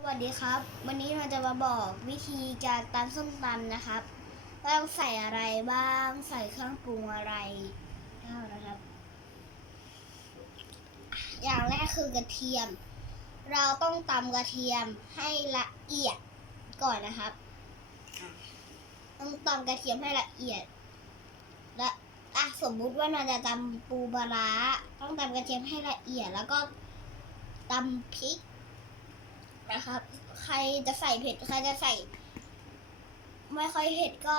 สวัสดีครับ วันนี้เราจะมาบอกวิธีการตำส้มตำนะครับว่าต้องใส่อะไรบ้างใส่เครื่องปรุงอะไรบ้างนะครับ อย่างแรกคือกระเทียม เราต้องตำกระเทียมให้ละเอียดก่อนนะครับ ต้องตำกระเทียมให้ละเอียดและอะสมมุติว่าเราจะตำปูปลาร้าต้องตำกระเทียมให้ละเอียด แล้วก็ตำพริก นะครับ ใครจะใส่เผ็ดใครจะใส่ ไม่ค่อยเผ็ดก็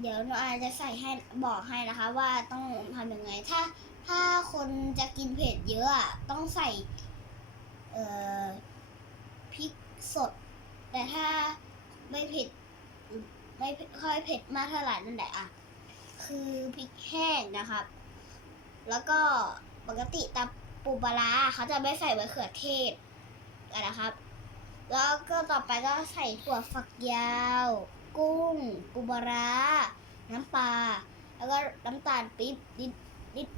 เดี๋ยวนูอาจะใส่ให้บอกให้นะคะ ว่าต้องทำยังไง ถ้าถ้าคนจะกินเผ็ดเยอะอะต้องใส่เอ่อพริกสด แต่ถ้าไม่เผ็ดไม่ค่อยเผ็ดมากเท่าไหร่นั่นแหละอะคือพริกแห้งนะครับ แล้วก็ปกติตำปูปลาร้าเขาจะไม่ใส่มะเขือเทศ กันะครับ แล้วก็ต่อไปก็ใส่ถั่วฝักยาว กุ้งปูบาร้าน้ำปลาแล้วก็น้ำตาลปี๊บนิดนิด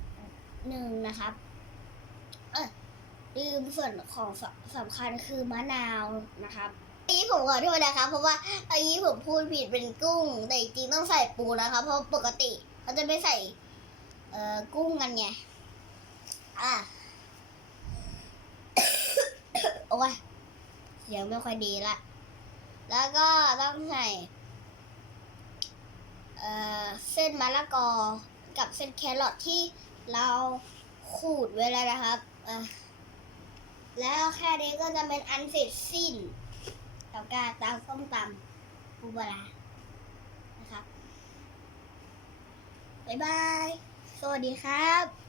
หนึ่งนะครับ เออลืมส่วนของสสำคัญคือมะนาวนะครับอันนี้ผมขอโทษนะครับ เพราะว่าอันนี้ผมพูดผิดเป็นกุ้ง แต่จริงต้องใส่ปูนะครับ เพราะปกติเขาจะไม่ใส่ เอ่อกุ้งกันไงอะ โอ้ยเสียงไม่ค่อยดีละ แล้วก็ต้องใส่เอ่อเส้นมะละกอกับเส้นแครอทที่เราขูดไว้แล้วนะครับ แล้วแค่นี้ก็จะเป็นอันเสร็จสิ้นกับการตำส้มตำปูปลาร้านะครับ บ๊ายบาย สวัสดีครับ